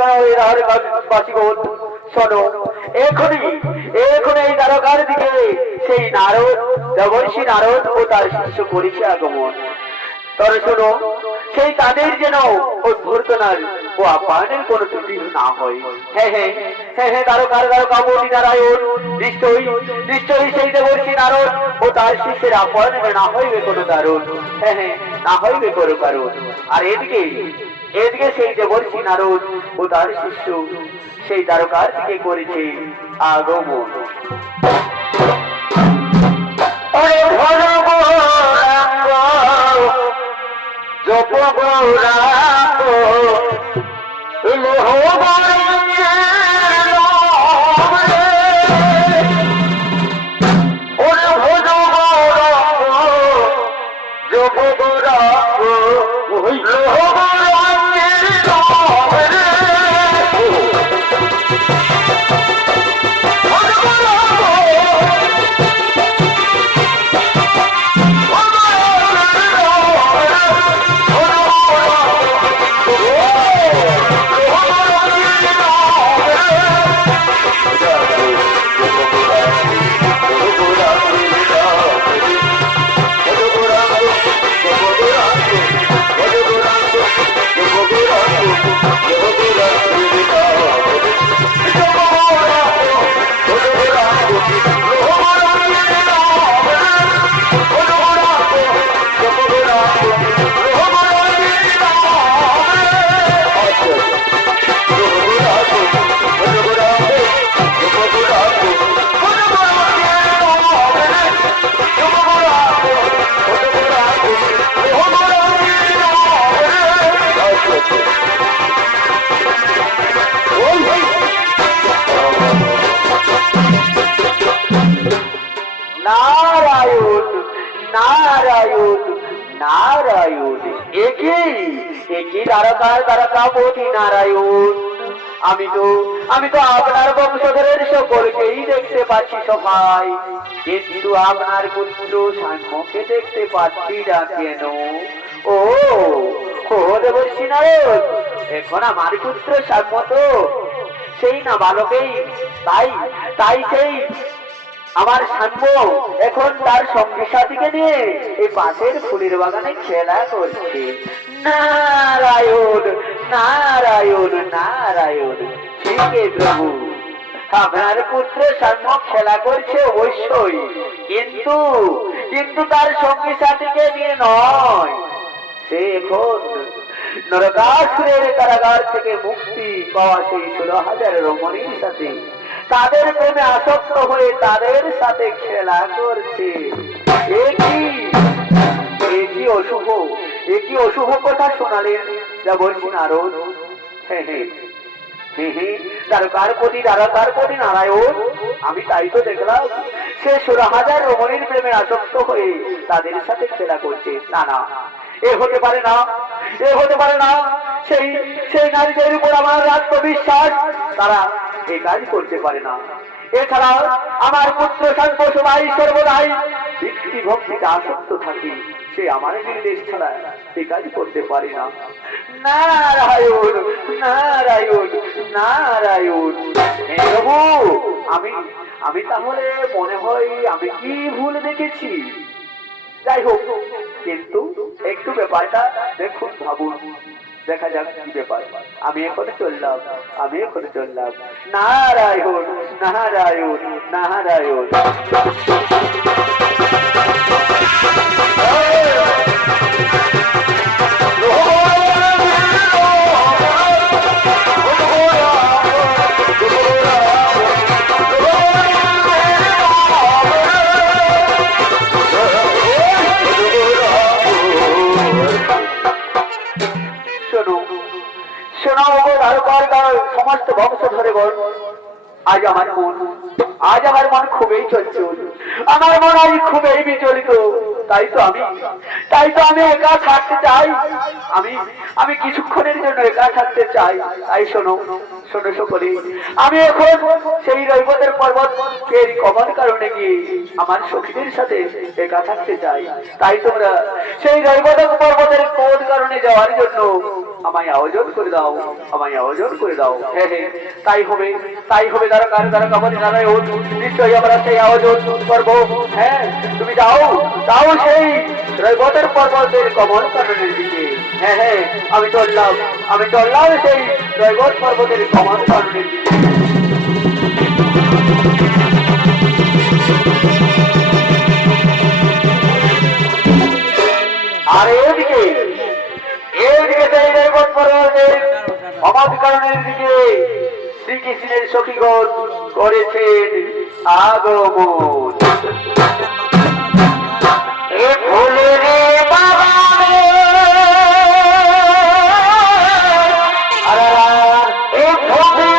শোনো এই বাসীগণ, শোনো এখনই এখনই এই দ্বারকার দিকে সেই নারদ দেবর্ষি নারদ ও তার শিষ্য করেছে আগমন। তবে শোনো সেই তাদের যেন অভ্যর্থনার ও আহ্বানের কোনো ত্রুটি না হয়। হ্যাঁ হ্যাঁ হ্যাঁ হ্যাঁ দ্বারকার দ্বারকাপতি নারায়ণ নিশ্চয়ই নিশ্চয়ই সেই দেবর্ষি নারদ ও তার শিষ্যের আহ্বানে না হইবে কোনো দারুণ। হ্যাঁ হ্যাঁ না হইবে কোনো কারণ। আর এদিকে এদিকে সেই দেবর্ষি নারদ ও তার শিষ্য সেই দ্বারকার দিকে করেছে আগমন। জপ গৌরাঙ্গ নারায়ণ নারায়ণ নারায়ণ। একই একই দ্বারকার দ্বারকাপতি নারায়ণ। আমি তো আপনার বংশধরের সকলকেই দেখতে পাচ্ছি সবাই, কিন্তু আপনার পুত্র সাম্যকে দেখতে পাচ্ছি না কেন? ও ও দেবর্ষি নারদ, এখন আমার পুত্র সাম্য তো সেই না বালকেই, তাই তাই সেই আমার সাম্য এখন তার সঙ্গী সাথীকে নিয়ে এই পাশের ফুলের বাগানে খেলা করছে। নারায়ণ নারায়ণ নারায়ণ। ঠিক আছে প্রভু, আপনার পুত্র সাম্য খেলা করছে অবশ্যই, কিন্তু কিন্তু তার সঙ্গী সাথীকে নিয়ে নয়। সে এখন নরকাসুরের কারাগার থেকে মুক্তি পাওয়া সেই 16,000 রমণীর সাথে তাদের প্রেমে আসক্ত হয়ে তাদের সাথে খেলা করছে। একই অশুভ কথা শোনালেন দেবর্ষি নারদ। হ্যাঁ হ্যাঁ হ্যাঁ হ্যাঁ দ্বারকারপতি নারায়ণ, আমি তাই তো দেখলাম সে 16,000 রমণীর প্রেমে আসক্ত হয়ে তাদের সাথে খেলা করছে। না না, এ হতে পারে না, এ হতে পারে না। সেই সেই নারীদের উপর আমার আত্মবিশ্বাস, তারা এ কাজ করতে পারে না। এছাড়া আমার পুত্র শান্ত সবাই সর্বদাই ভক্তি ভক্তিতে আসক্ত থাকে, সে আমার নির্দেশ ছাড়া এ কাজ করতে পারে না। নারায়ণ নারায়ণ নারায়ণ। প্রভু, আমি তাহলে মনে হয় আমি কি ভুল দেখেছি? যাই হোক, কিন্তু একটু ব্যাপারটা দেখুন, ভাবুন, দেখা যাক কি ব্যাপার। আমি এখানে চললাম। নারায়ণ নারায়ণ নারায়ণ। সমস্ত বংশ ধরে বল, আজ আমার মন খুবই চঞ্চল, আমার মন আজ খুবই বিচলিত। তাই তো আমি একা থাকতে চাই, আমি কিছুক্ষণের জন্য একা থাকতে চাই। তাই শোনো সকলে, আমি এখন সেই রৈবতের পর্বত কমন কারণে গিয়ে আমার সখীদের সাথে একা থাকতে চাই। তাই তোমরা সেই রৈবত পর্বতের কোন কারণে যাওয়ার জন্য আমায় আয়োজন করে দাও, আমায় আয়োজন করে দাও। হ্যাঁ হ্যাঁ, তাই হবে দ্বারকার দ্বারকাপতি নারায়ণ, নিশ্চয়ই আমরা সেই আয়োজন করবো। হ্যাঁ, তুমি যাও যাও সেই রৈবতের পর্বতের কমল কাননের দিকে। হ্যাঁ হ্যাঁ, আমি চললাম সেই রৈবত পর্বতের কমল কাননের দিকে। আর এদিকে সেই রৈবত পর্বতের অবাধ কারণের দিকে শ্রীকৃষ্ণের সখীগণ করেছেন আগমন। এ ফুলের বাগানে এ ফুলে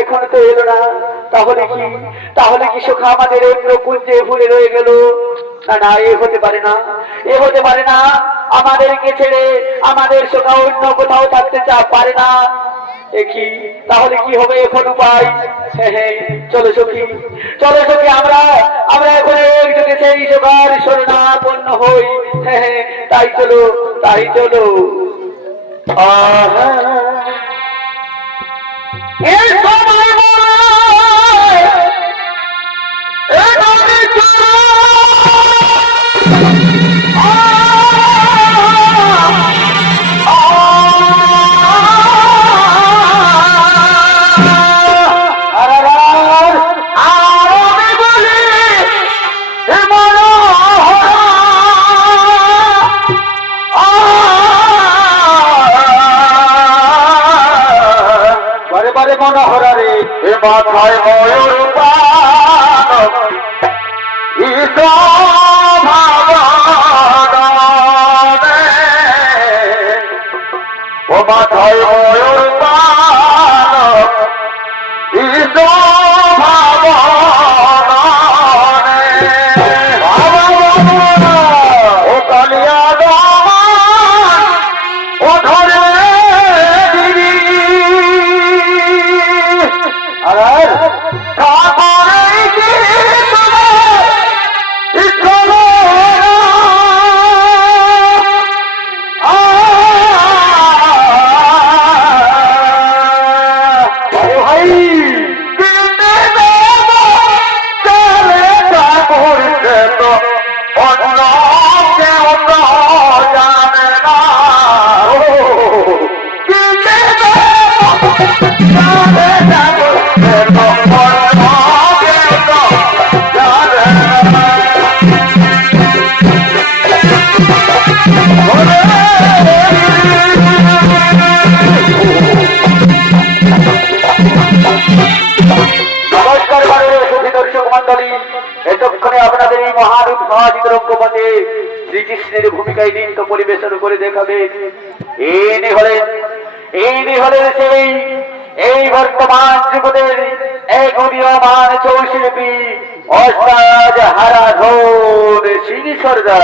এখন তো এলো না। তাহলে কি সখা আমাদের অন্য কুঞ্জে ভুলে রয়ে গেল? না না, এ হতে পারে না, এ হতে পারে না। আমাদেরকে ছেড়ে আমাদের সখা অন্য কোথাও থাকতে পারে না। কি তাহলে কি হবে এখন উপায়? হ্যাঁ, চলো সখী, চলো সখী, আমরা আমরা এখন একযোগে সেই সখার শরণাপন্ন হই। হ্যাঁ, তাই চলো, তাই চলো। এই সময় মনোহরা রে এ মাথায় ময়ূর ও মাথায় ময়ূর ও কালিয়া ও ধরে এতক্ষণে আপনাদের এই মহান উদ্ভাসিত রঙ্গমঞ্চে শ্রীকৃষ্ণের ভূমিকায় নৃত্য পরিবেশন করে দেখাবে ইনি হলেন সেই এই বর্তমান যুগদের এক উদীয়মান চৌশিল্পী অস্তাজ হারাধন সিং সর্দার।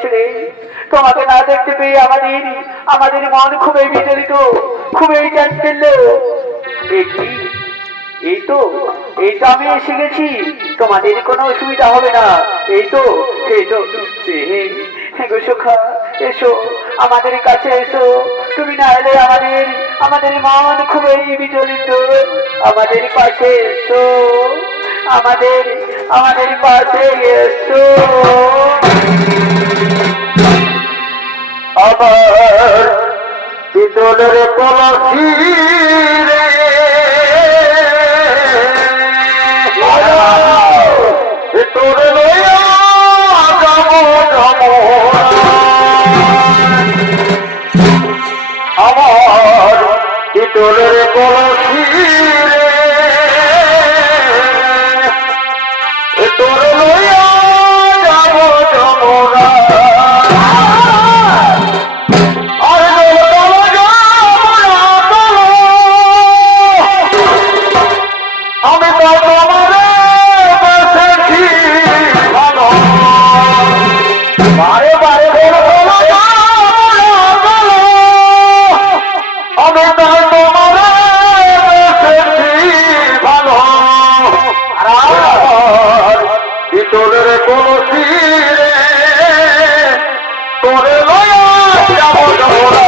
ছেড়ে তোমাকে না দেখতে পেয়ে আমাদের মন খুবই বিচলিত, খুবই চাঞ্চল্য। এই তো আমি এসে গেছি, তোমাদের কোনো অসুবিধা হবে না। এই তো গো সখা, এসো আমাদের কাছে এসো। তুমি না এলে আমাদের মন খুবই বিচলিত। আমাদের পাশে এসো, আমাদের পাশে এসো। আবার পিতলের কলসি রে তোরে লইয়া যাব আমার পিতলের কলসি রে তোরে লইয়া যাব যমুনা। আমি তো তোমারে বেসেছি ভালো, বারে বারে আমি তো তোমারে বেসেছি ভালো। পিতলের কলসি রে তোরে লয়া যাব যমুনা।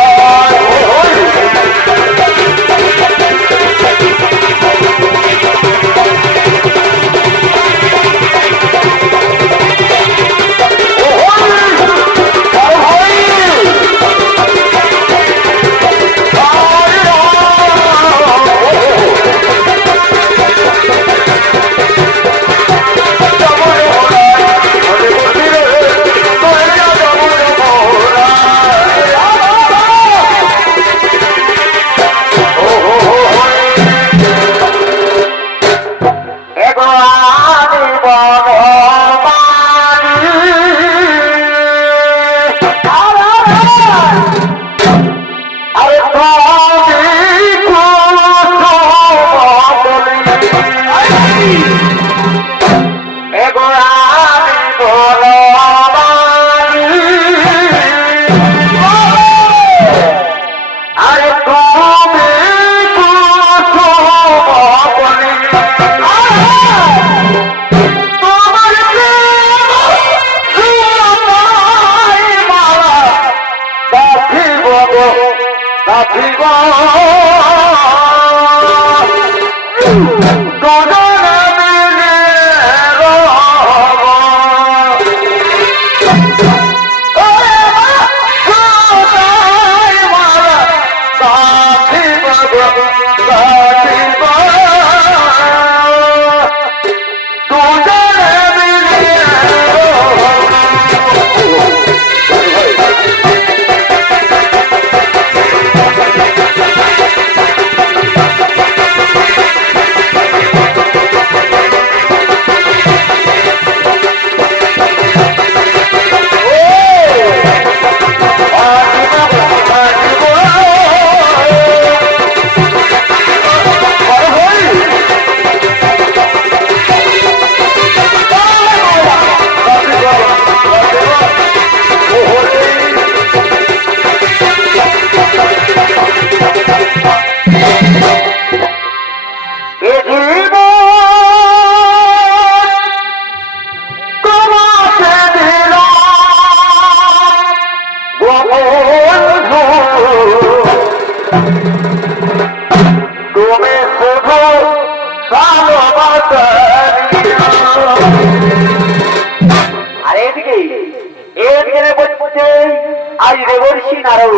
আজ দেবর্ষি নারদ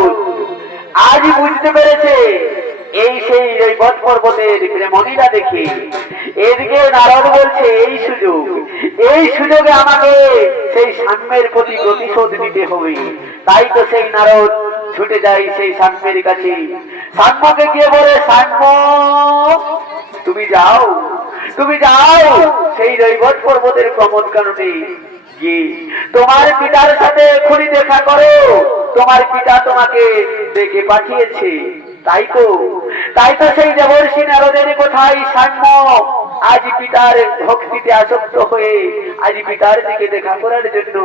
আজই বুঝতে পেরেছে এই সেই বট পর্বতের মহিলা দেখে। এদিকে নারদ বলছে এই সুযোগে আমাকে সেই সাম্যের প্রতি প্রতিশোধ নিতে হবে। তাই তো সেই নারদ ছুটে যায় সেই সাম্যের কাছে। সাম্যকে গিয়ে বলে, সাম্য তুমি যাও সেই বট পর্বতের প্রমোদ কারণে তোমার পিতার সাথে এক্ষুনি দেখা করো, তোমার পিতা তোমাকে ডেকে পাঠিয়েছে। তাই তো সেই দেবর্ষি নারদের কোথায় সাম্য আজ পিতার ভক্তিতে আসক্ত হয়ে আজ পিতার দিকে দেখা করার জন্য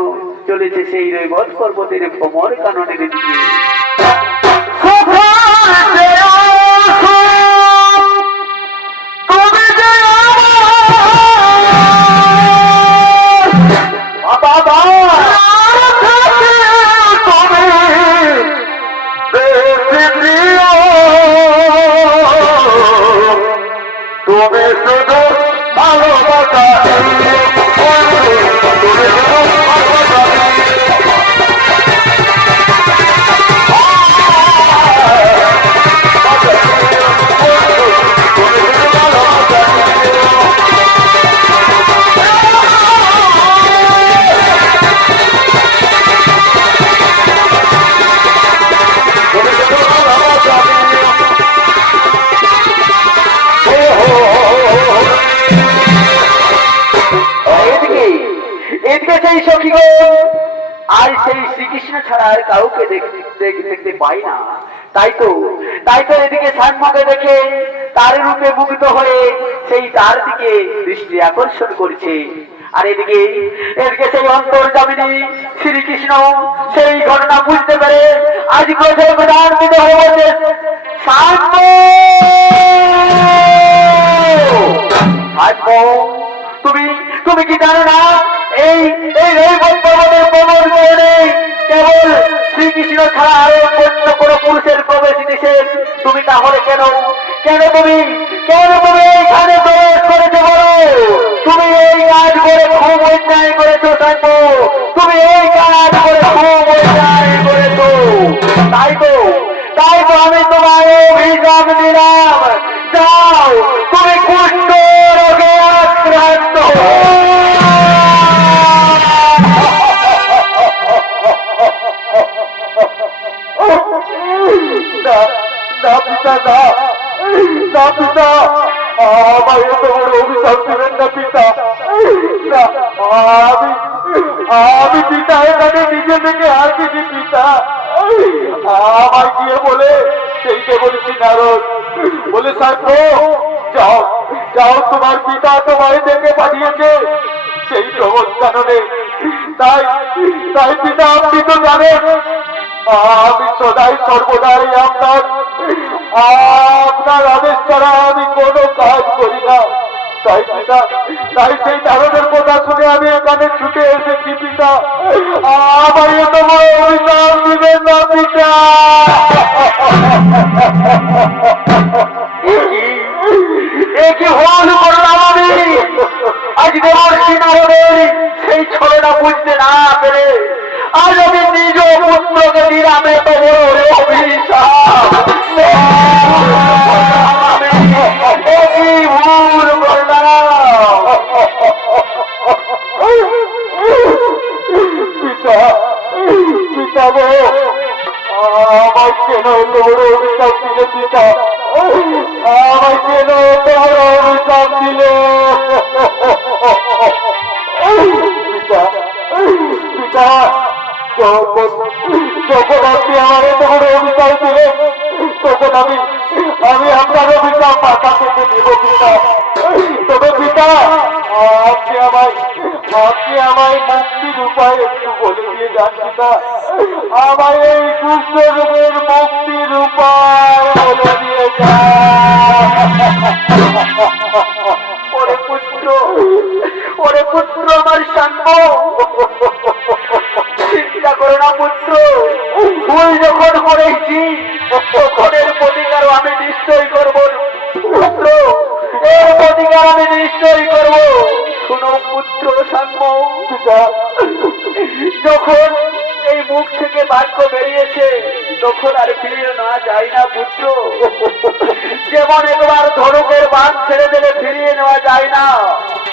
চলেছে সেই রৈবত পর্বতের ভ্রমর কাননের দিকে। তুমি শুধু ভালোবাসা এদিকে সেই সখীগণ আর সেই শ্রীকৃষ্ণ ছাড়া আর কাউকে দেখতে পাই না। তাই তো এদিকে সান্মকে দেখে তার রূপে মুগ্ধ হয়ে সেই তার দিকে দৃষ্টি আকর্ষণ করছে। আর এদিকে সেই অন্তর্যামিনী শ্রীকৃষ্ণ সেই ঘটনা বুঝতে পেরে আজ ক্রোধে প্রধান্বিত হয়ে বলছে, সান্ম তুমি কি জানো না এই রৈবত পর্বতের প্রবল কারণে কেবল শ্রীকৃষ্ণ ছাড়া আরো অন্য কোন পুরুষের প্রবেশ নিষেধ? তুমি তাহলে কেন তুমি এইখানে প্রবেশ করেছো বলো? তুমি এই কাজ করে খুব অন্যায় করেছো সান্ম, তুমি এই কাজ করে খুব অন্যায় করেছো। তাই তো আমি তোমায় অভিশাপ দিলাম, যাও তুমি কুষ্ঠ রোগে আক্রান্ত। আমি পিতা এখানে নিজে থেকে আসিনি পিতা, আমার গিয়ে বলে সেইকে বলেছি নারদ, বলে সান্ম যাও যাও, তোমার পিতা তোমায় ডেকে পাঠিয়েছে সেই প্রবল কারণে। তাই পিতা আপনি তো জানেন আমি সদাই সর্বদাই আপনার আদেশ ছাড়া আমি কোনো কাজ করি না। তাই সেই নারদের কথা শুনে আমি এখানে ছুটে এসেছি পিতা, আমার এত বড় অভিশাপ দিবেন না পিতা। কি হল করলাম আমি আজ দেবর্ষী নারদের সেই ছলনা বুঝতে না পেরে আজ আমি নিজ পুত্রকে দিলাম এত বড় অভিশাপ। কি ভুল করলাম পিতা, পিতা গো আমার কেন এত বড় অভিশাপ দিলে পিতা, আমার কেন এত বড় অভিশাপ দিলে পিতা? পিতা যখন আপনি আমার এত বড় অভিশাপ দিলেন তখন আমি আপনার অভিশাপ মাথা থেকে দেব পিতা। তবে পিতা আপনি আমায় মুক্তির উপায় একটু বলে দিয়ে যান পিতা, আমায় এই দুষ্ট রোগের মুক্তির উপায় বলে দিয়ে যান। ওরে পুত্র আমার সান্ম, চিন্তা করো না পুত্র, ভুল যখন করেছি তখন এর প্রতিকার আমি নিশ্চয়ই করবো পুত্র, এর প্রতিকার আমি নিশ্চয়ই করবো। শুনো পুত্র সান্ম, যখন এই মুখ থেকে বাক্য বেরিয়েছে তখন আর ফিরিয়ে নেওয়া যায় না পুত্র। যেমন একবার ধনুকের বাঁধ ছেড়ে দিলে ফিরিয়ে নেওয়া যায় না,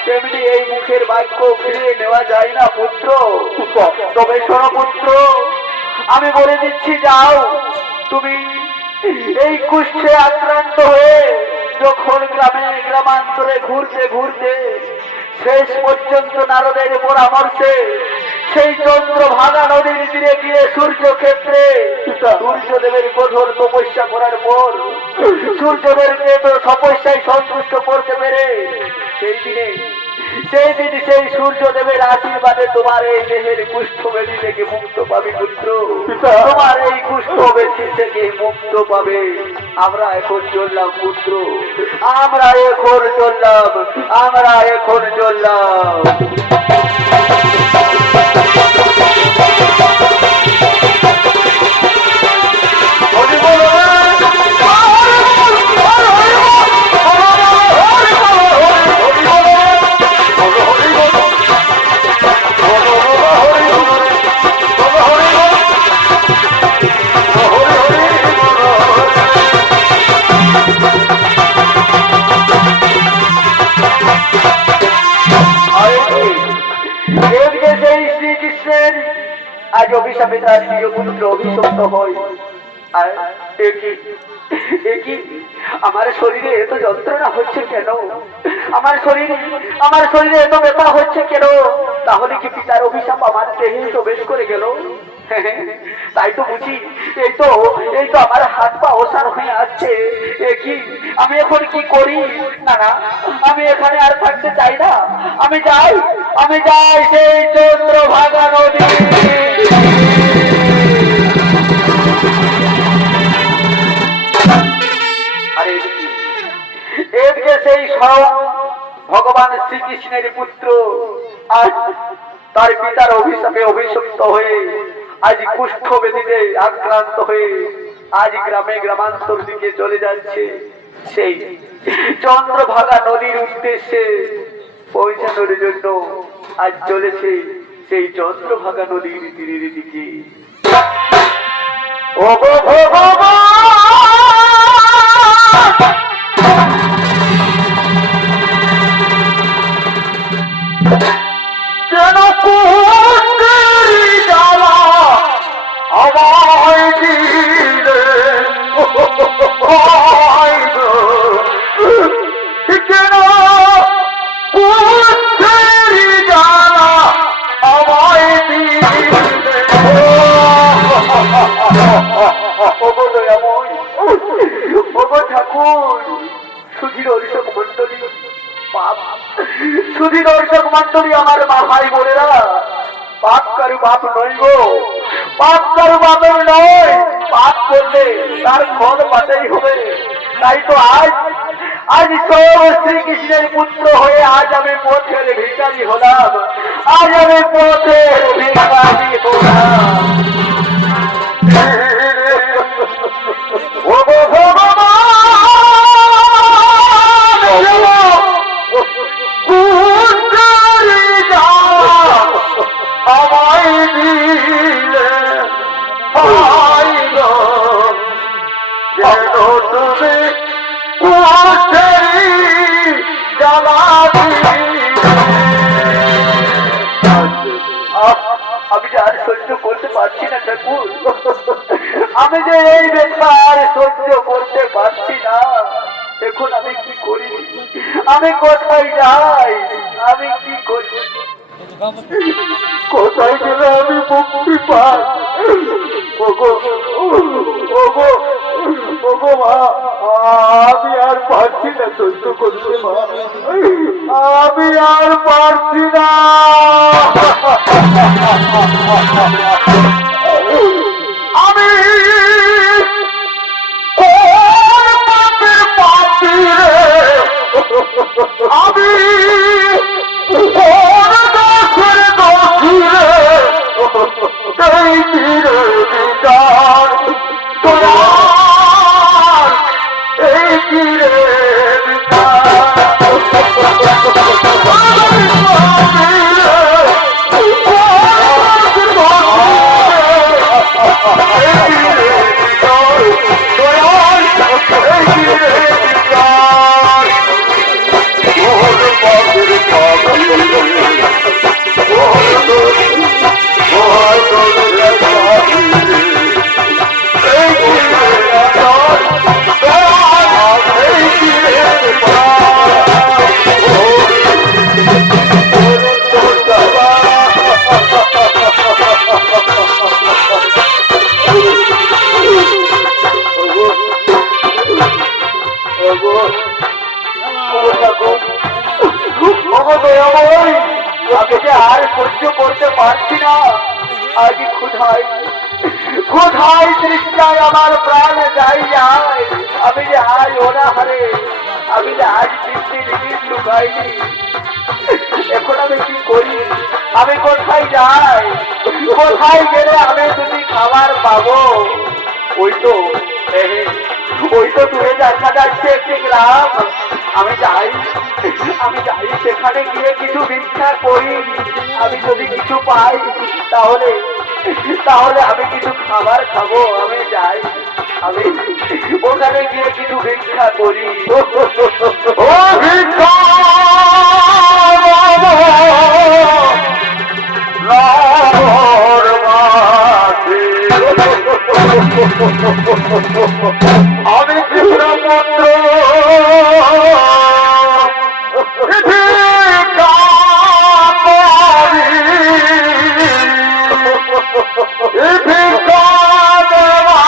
তেমনি এই মুখের বাক্য ফিরিয়ে নেওয়া যায় না পুত্র। তবে শোনো পুত্র, আমি বলে দিচ্ছি, যাও তুমি এই কুষ্ঠে আক্রান্ত হয়ে যখন গ্রামান্তরে ঘুরতে ঘুরতে শেষ পর্যন্ত নারদের পরামর্শে সেই চন্দ্রভাগা নদীর তীরে গিয়ে সূর্য ক্ষেত্রে সূর্যদেবের কঠোর তপস্যা করার পর সূর্যদেবকে তো তপস্যায় সন্তুষ্ট করতে পেরে সেই দিনে সেই সূর্যদেবের আশীর্বাদে তোমার এই দেহের কুষ্ঠব্যাধি থেকে মুক্ত পাবে পুত্র। তোমার এই কুষ্ঠব্যাধি থেকে মুক্ত পাবে। আমরা এখন চললাম পুত্র, আমরা এখন চললাম, আমরা এখন চললাম। শ্রীকৃষ্ণের আজ অভিশাপে তার প্রিয় পুত্র অভিশপ্ত হয়। আর আমার শরীরে এত যন্ত্রণা হচ্ছে কেন? আমার শরীরে এত ব্যথা হচ্ছে কেন? তাহলে কি পিতার অভিশাপ আমার দেহে প্রবেশ করে গেল? তাই তো বুঝি এই তো আমার হাত পা অসার হয়ে আসছে। আমি এখন কি করি? না না, আমি এখানে আর থাকতে চাই না। আমি যাই সেই চন্দ্রভাগা নদী। আরে এদিকে সেই স্বয়ং ভগবান শ্রীকৃষ্ণের পুত্র আজ তার পিতার অভিশাপে অভিশপ্ত হয়ে আজ কুষ্ঠব্যাধিতে আক্রান্ত হয়ে আজ গ্রামে গ্রামান্তর দিকে চলে যাচ্ছে। সেই চন্দ্রভাগা নদীর উদ্দেশ্যে পৌঁছানোর জন্য আজ চলেছে সেই চন্দ্রভাগা নদীর তীরের দিকে। ও গো ভগবান, কেন কুষ্ঠেরি জ্বালা আমায় দিলে? কেন কুষ্ঠেরি জ্বালা আমায় দিলে? ওগো দয়াময়, ওগো ঠাকুর, সুধী দর্শক মন্ডলী, সুধী দর্শক মন্ডলী, আমার মা ভাই বোনেরা, পাপ কারু বাপ নয় গো, পাপ কারু বাপের নয়। পাপ করলে তার ফল পাতেই হবে। তাই তো আজ শ্রীকৃষ্ণের পুত্র হয়ে আজ আমি পথের ভিখারি হলাম। আজ আমি পথের ভিখারি হলাম। ও ভগবান, আমায় দিলে যেন তুমি জ্বালা দিলে। আমি যে আর সহ্য করতে পারছি না ঠাকুর, আমি যে এই ব্যথা আর সহ্য করতে পারছি না। এখন আমি কি করি? আমি কোথায় যাই? আমি কি করি? কোথায় গেলে আমি মুক্তি পাই? ওগো ওগো ওগো মা, আমি আর পারছি না সহ্য করতে। মা, আমি আর পারছি না। আমি কোন পাপের পাপী রে? আমি কোন দোষের দোষী রে? এই তীরে বিচার তোমার, এই তীরে বিচার ওগো দয়াময়, আমি যে আর সহ্য করতে পারছি না। আজ কোথায় কোথায় তৃষ্ণায় আমার প্রাণ যাই যায়। আমি যে আজ অনাহারে, আমি যে আজ 3 দিন লুকাইনি। এখন আমি কি করি? আমি কোথায় যাই? কোথায় গেলে আমি দুটি খাবার পাবো? ওই তো ওই তো দূরে দেখা যাচ্ছে একটি গ্রাম। আমি যাই সেখানে গিয়ে কিছু ভিক্ষা করি। আমি যদি কিছু পাই তাহলে তাহলে আমি কিছু খাবার খাবো। আমি যাই, আমি ওখানে গিয়ে কিছু ভিক্ষা করি। ও ভিক্ষা লাহোর মাঝে আমি কৃষ্ণ পুত্র ভিক্ষা করি। ভিক্ষা দেওয়া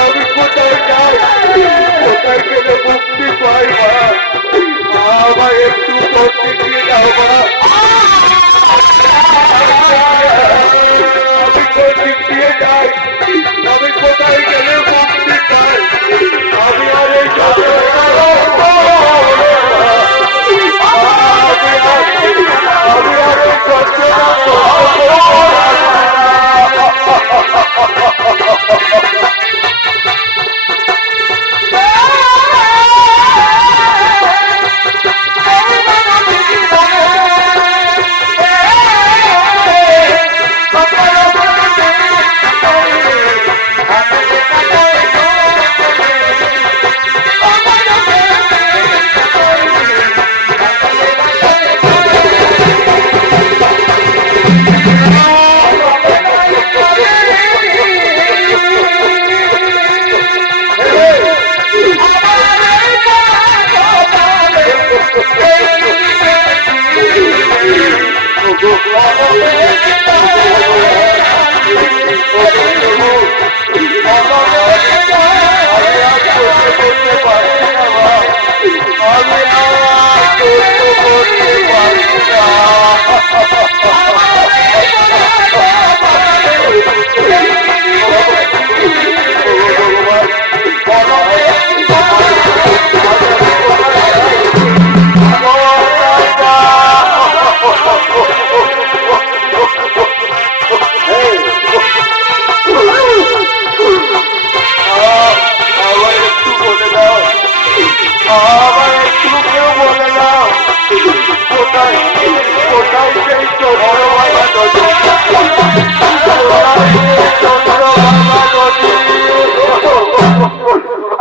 আমি কোথায় যাই, কোথায় গেলে মুক্তি পাই মা? আমার একটু করতে দিয়ে দাও মা। আমি কোন দিক দিয়ে যাই, আমি কোথায় গেলে মুক্তি পাই? আমি আর এই আমি আর এই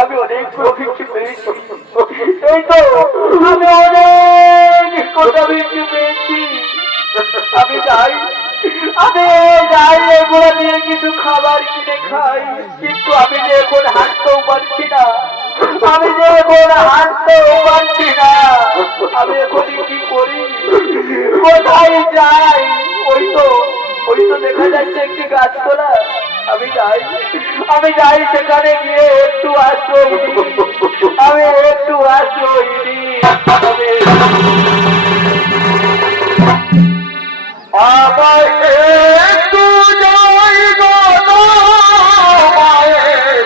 আমি অনেক প্রফিট পেয়েছি, এই তো আমি অনেক কথা ভিক্ষে পেয়েছি। আমি যাই এগুলো দিয়ে কিছু খাবার কিনে খাই, কিন্তু আমি যে এখন হাঁটতেও পারছি না, আমি এখন কি করি, কোথায় যাই? ওই তো দেখা যাচ্ছে একটি গাছতলা। আমি যাই সেখানে গিয়ে একটু আশ্রয় নিই, আমি একটু আশ্রয় নিই। আমার একটু জায়গা মায়ের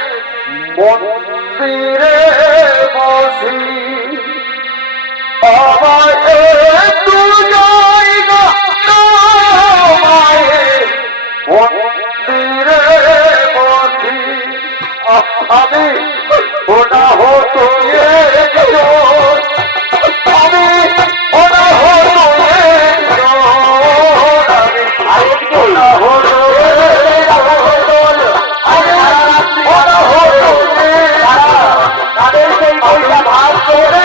মন্দিরে বসি, আমার একটু জায়গা মায়ের মন্দিরে বসি। আমি ওনা হতো আমি ওনা হতো তাদের সেই পয়সা ভাগ করে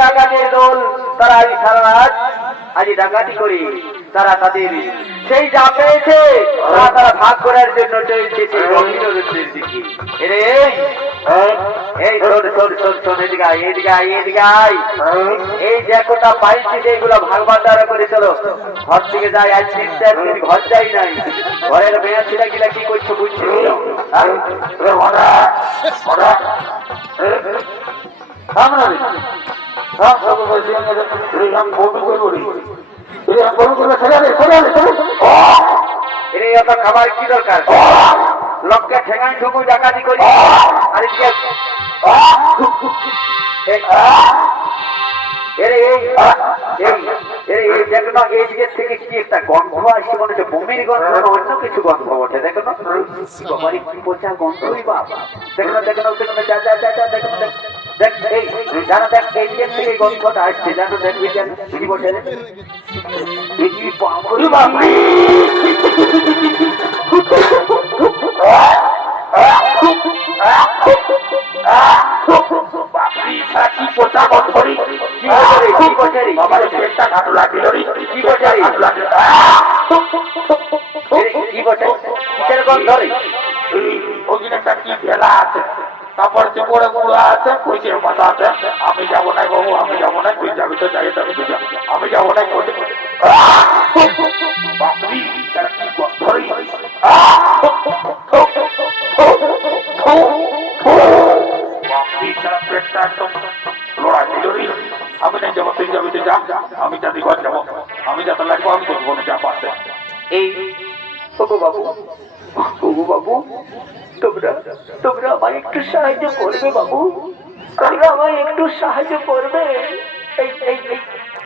ডাকাতির দল তারা আজ সারা রাত ডাকাতি করি, তারা তাদের সেই যা পেয়েছে তারা ভাগ করার জন্য চলছে সেই রবীন্দ্রের দিকে। এই যে কটা পাইছি সেইগুলো ভাগ বান্ডারা করে চলো, ঘর থেকে যাই। আজ 3-4 দিন ঘর যাই নাই, ঘরের মেয়ে ছিল গিলা কি করছো বুঝছি। অত খাবার কি দরকার? লোককে ঠেঙান ঠুকু ডাকাতি করি আর দেখো না এই দিকের থেকে কি একটা গন্ধ আসছে, মনে হচ্ছে বমির গন্ধ না অন্য কিছু গন্ধ ওঠে। দেখো না বাবারে কি পচা গন্ধই বাবা। দেখো না দেখো না দেখো না, যা যা যা যা দেখো না, দেখ এই জানো দেখ এই দিকের থেকে গন্ধটা আসছে, জানো দেখ বুঝি বসে দেখি বাবরে বাবরে কি পোষা বন্ধরি কি বসে রে বাবার পেটটা ঘাটু লাগিল রে কি বসে রে কি বসে কিসের গন্ধ রে? ওখানে একটা কি ভেলা আছে, তারপর যে বড় গুঁড়ো আছে কইসের মাথা আছে। আমি যাবো না বাবু, আমি যাবো না, তুই যাবি তো যাই, তবে তুই যাবি, আমি যাবো না। বাপরি তারা কি গন্ধরি বাপরি তারা পেটটা একদম লড়াই দিল রে। আমি নাই যাবো, তুই যাবি, তুই যা, আমি যাতে ঘর যাবো, আমি যাতে লাগবো, আমি তোর বোনে যা পারতে। এই ওগো বাবু, ওগো বাবু, তোমরা তোমরা আমায় একটু সাহায্য করবে বাবু, তোমরা আমায় একটু সাহায্য করবে। এই এই এই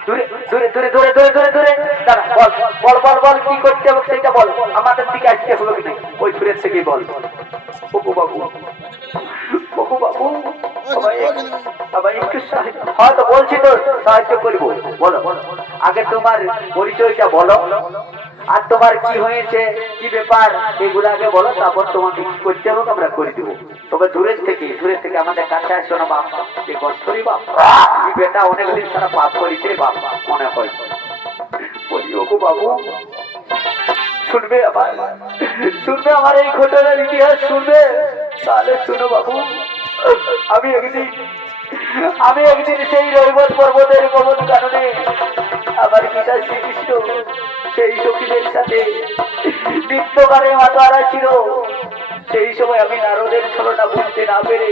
দূরে দূরে দূরে দূরে দূরে দূরে দূরে দাঁড়া, বল বল বল বল কি করতে হবে সেটা বল, আমাদের দিকে আসতে হলো কি নাই ওই দূরের থেকেই বল। ওগো বাবু, ওগো বাবু, আমায় একটু সাহায্য, হয়তো বলছি তো সাহায্য করবো, বলো আগে তোমার পরিচয়টা বলো আর তোমার কি হয়েছে কি ব্যাপার এগুলো আগে বলো, তারপর তোমাকে কি করতে হবে আমরা করে দেবো। তবে দূরের থেকে আমাদের কাছে আসো না বাপ, যে গন্ধরি বাপ এই বেটা অনেকদিন সারা পাপ করেছে বাপ মনে হয়। বলি ওগো বাবু, শুনবে আমার এই ঘটনার ইতিহাস শুনবে? তাহলে শুনো বাবু, আমি একদিন সেই রৈবত পর্বতের গমন কারণে আমার পিতা শ্রীকৃষ্ণ সেই সখীদের সাথে নৃত্যকারে মাতারা ছিল। সেই সময় আমি নারদের ছলনা বুঝতে না পেরে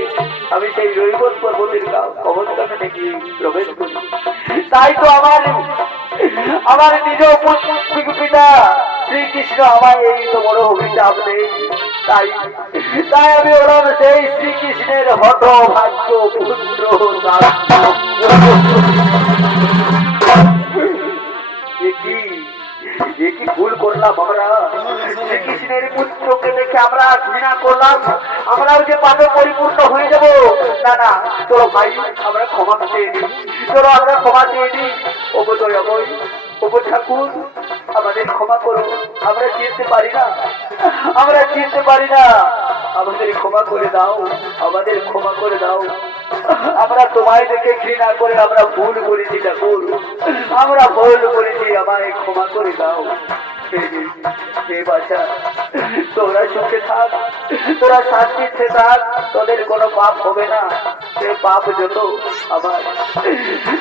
আমি সেই রৈবত পর্বতের গমন কারণে গিয়ে প্রবেশ করি। তাই তো আমার নিজ পিতা শ্রীকৃষ্ণ আমায় এই তো বড় অভিশাপ নেই। তাই আমি ওরম সেই শ্রীকৃষ্ণের হতভাগ্য পুত্র। কি ভুল করলাম আমরা? শ্রীকৃষ্ণের পুত্রকে দেখে আমরা ঘৃণা করলাম, আমরাও যে পাপে পরিপূর্ণ হয়ে যাব। না না, চলো ভাই আমরা ক্ষমা চেয়ে নিই, চলো আমরা ক্ষমা চেয়ে নিই। ওগো দয়াময়, ওগো ঠাকুর, আমাদের ক্ষমা করো, আমরা চিনতে পারি না, আমাদের ক্ষমা করে দাও, আমাদের ক্ষমা করে দাও। আমরা তোমায় দেখে ঘৃণা করে আমরা ভুল করেছি ঠাকুর, আমরা ভুল করেছি, আমায় ক্ষমা করে দাও। হে বাছা, তোরা সুখে থাক, তোরা শান্তিতে থাক, তোদের কোনো পাপ হবে না, সে পাপ যত আমার।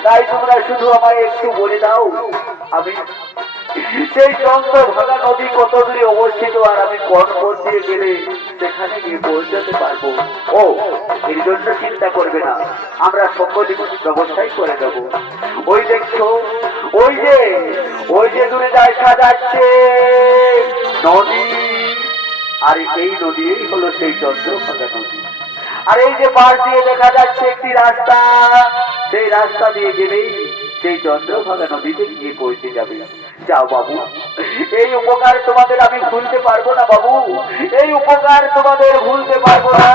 তাই তোমরা শুধু আমায় একটু বলে দাও, আমি সেই চন্দ্রভাগা নদী কত দূরে অবস্থিত আর আমি কোন পথ দিয়ে গেলে সেখানে গিয়ে পৌঁছাতে পারবো। ও এর জন্য চিন্তা করবে না, আমরা সকল ব্যবস্থাই করে দেবো। ওই দেখছো, ওই যে দূরে দেখা যাচ্ছে নদী, আর এই নদী হলো সেই চন্দ্রভাগা নদী। আর এই যে পাশ দিয়ে দেখা যাচ্ছে একটি রাস্তা, সেই রাস্তা দিয়ে গেলেই সেই চন্দ্রভাগা নদীতে গিয়ে পৌঁছে যাবে। যাও বাবু, এই উপকার তোমাদের আমি ভুলতে পারবো না বাবু, এই উপকার তোমাদের ভুলতে পারবো না।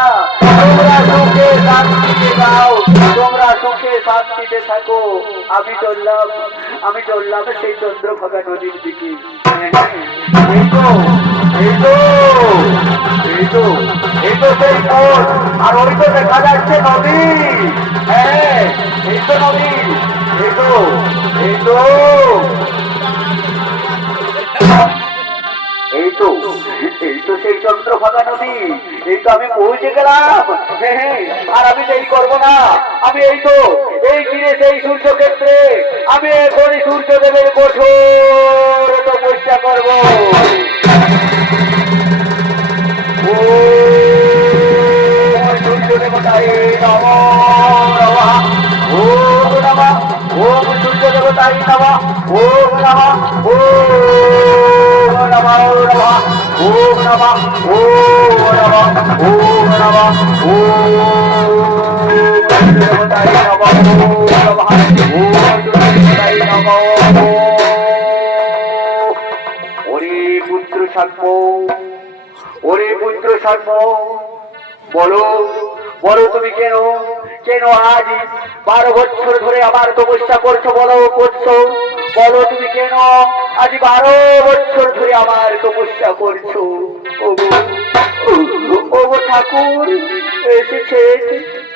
তোমরা সুখে শান্তিতে যাও, তোমরা সুখে শান্তিতে থাকো। আমি চললাম সেই চন্দ্রভাগা নদীর দিকে। এই তো সেই পথ, আর ওই তো দেখা যাচ্ছে নদী। হ্যাঁ এই তো নদী, এই তো সেই চন্দ্রভাগা নদী, এই তো আমি পৌঁছে গেলাম। আর আমি দেরি করবো না, আমি এই তীরে সেই সূর্যক্ষেত্রে আমি এখনই সূর্যদেবের কঠোর তপস্যা করবো। ও সূর্য দেবতায় নমঃ, ওম নমঃ, ওম সূর্য দেবতায় নমঃ, ওম নমঃ, ওম নমঃ নমঃ, নমঃ ওম নমঃ ওম নমঃ ওম দেবতায় নমঃ ওম নমঃ ওম দেবতায় নমঃ ওরে পুত্র সর্প, ওরে পুত্র সর্প, বলো বলো তুমি কেন কেন আজ 12 বছর ধরে আমার তপস্যা করছো? বলো করছো, বলো তুমি কেন আজ 12 বছর ধরে আমার তপস্যা করছো? ওগো ওগো ঠাকুর এসেছে,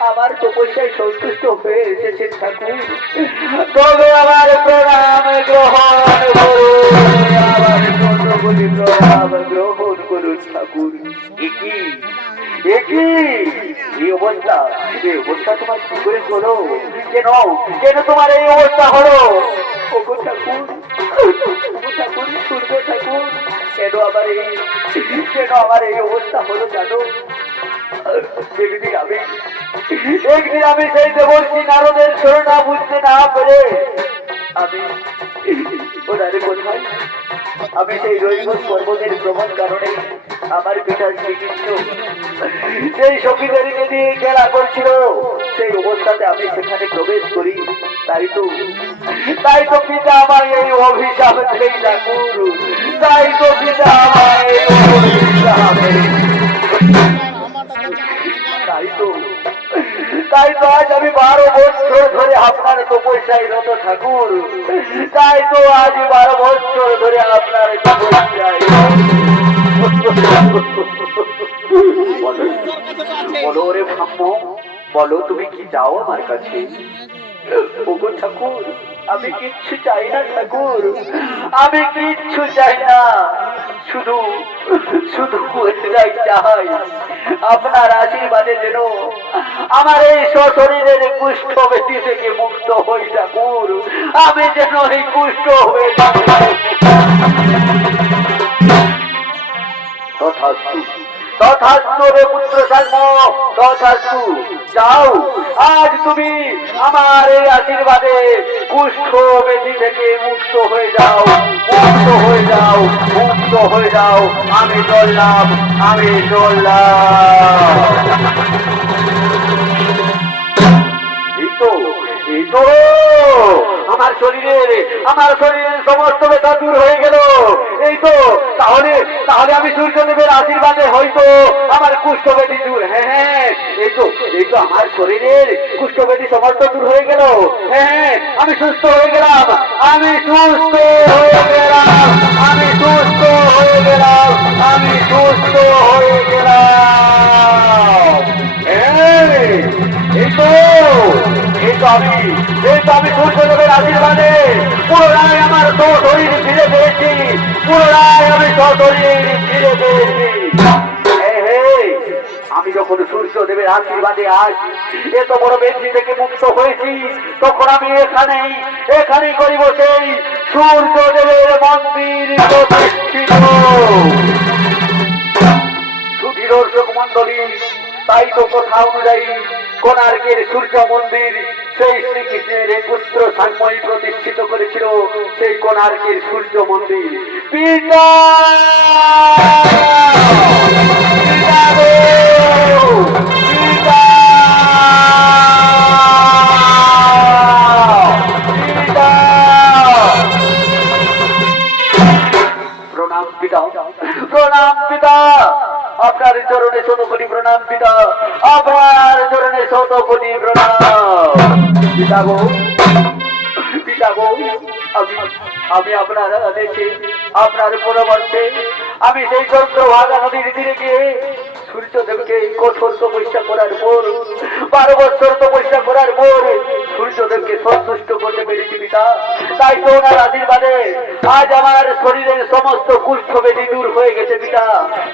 আমার তপস্যায় সন্তুষ্ট হয়ে এসেছে ঠাকুর। তবে আমার প্রণাম গ্রহণ করুন, আমার চন্দ্রবলী প্রণাম গ্রহণ করুন ঠাকুর। একই এই অবস্থা তোমার কি করে হলো? কেন কেন তোমার এই অবস্থা হলো? ওগো ঠাকুর, ওগো ঠাকুর, সূর্য ঠাকুর, কেন আমার এই অবস্থা হলো জানো? একদিন আমি সেই দেবর্ষি নারদের শরণা বুঝতে না পেরে আমি ওনারে কোথায় আমি সেই রৈবত পর্বতের ভ্রমণ কারণে আমার পিতা শ্রীকৃষ্ণ সেই সখীদেরকে নিয়ে খেলা করছিল, সেই অবস্থাতে আমি সেখানে প্রবেশ করি। তাই তো পিতা আমার এই অভিশাপ সেই ঠাকুর, তাই তো পিতা আমার এই অভিশাপ। তাই তো আজ আমি 12 বছর ধরে আপনার তপস্যায় রত ঠাকুর, তাই তো আজ 12 বছর ধরে আপনার তপস্যায়। বলো রে ব্রহ্ম, বলো তুমি কি চাও আমার কাছে? ওগো ঠাকুর, আমি কিচ্ছু চাই না ঠাকুর, আমি কিচ্ছু চাই না, শুধু শুধু এটাই চাই আপনার আশীর্বাদে যেন আমার এই সশরীরের কুষ্ঠ ব্যাধি থেকে মুক্ত হই ঠাকুর, আমি যেন এই কুষ্ঠ হয়ে তথাস্তু রে পুত্র জন্ম, তথাস্তু। যাও, আজ তুমি আমার এই আশীর্বাদে কুষ্ঠ ব্যাধি থেকে মুক্ত হয়ে যাও, মুক্ত হয়ে যাও, মুক্ত হয়ে যাও। আমি চললাম, আমি চললাম। এই তো আমার শরীরের সমস্ত ব্যথা দূর হয়ে গেল। এই তো তাহলে তাহলে আমি সূর্যদেবের আশীর্বাদে হয়তো আমার কুষ্ঠব্যাধি দূর। হ্যাঁ, এই তো আমার শরীরের কুষ্ঠব্যাধি সমস্ত দূর হয়ে গেল। হ্যাঁ, আমি সুস্থ হয়ে গেলাম, আমি সুস্থ হয়ে গেলাম, আমি সুস্থ হয়ে গেলাম, আমি সুস্থ হয়ে গেলাম। আমি সূর্যদেবের আশীর্বাদে পুনরায় আমার শরীর ফিরে পেয়েছি, পুনরায় আমি শরীর ফিরে পেয়েছি। আমি যখন সূর্যদেবের আশীর্বাদে আজ এত বড় ব্যাধি থেকে মুক্ত হয়েছি, তখন আমি এখানেই করিব সেই সূর্যদেবের মন্দির প্রতিষ্ঠিত। সুধী দর্শক মন্ডলী, তাই তো কথা অনুযায়ী কোণার্কের সূর্য মন্দির সেই শ্রীকৃষ্ণের পুত্র সাম্যই প্রতিষ্ঠিত করেছিল, সেই কোণার্কের সূর্য মন্দির। পিতা প্রণাম পিতা, প্রণাম পিতা, আপনার চরণে শতকোটি প্রণাম পিতা, আপনার চরণে শতকোটি প্রণাম পিতা গো, পিতা গো। আমি আপনার আদেশে, আপনার পরামর্শে আমি সেই চন্দ্রভাগা নদীর তীরে গিয়ে সূর্যদেবকে কঠোর তপস্যা করার পর, 12 বছর তপস্যা করার পর সূর্যদেবকে সন্তুষ্ট করতে পেরেছি পিতা। তাই তো ওনার আশীর্বাদে আজ আমার শরীরের সমস্ত কুষ্ঠব্যাধি দূর হয়ে গেছে পিতা,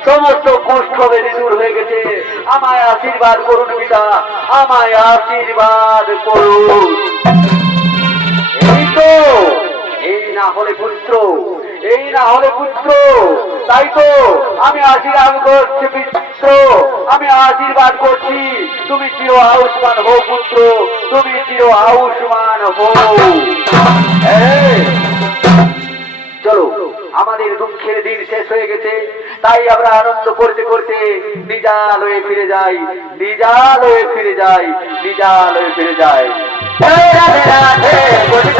সমস্ত কুষ্ঠব্যাধি দূর হয়ে গেছে। আমায় আশীর্বাদ করুন পিতা, আমায় আশীর্বাদ করুন। এই না হলে পুত্র, এই না হলে পুত্র, তাই তো আমি আশীর্বাদ করছি পুত্র, আমি আশীর্বাদ করছি তুমি চির আয়ুষ্মান হো পুত্র, তুমি চির আয়ুষ্মান হো। চলো, আমাদের দুঃখের দিন শেষ হয়ে গেছে, তাই আমরা আনন্দ করতে করতে নিজালয়ে ফিরে যাই, নিজালয়ে ফিরে যাই, নিজালয়ে ফিরে যাই। রাধে রাধে বলি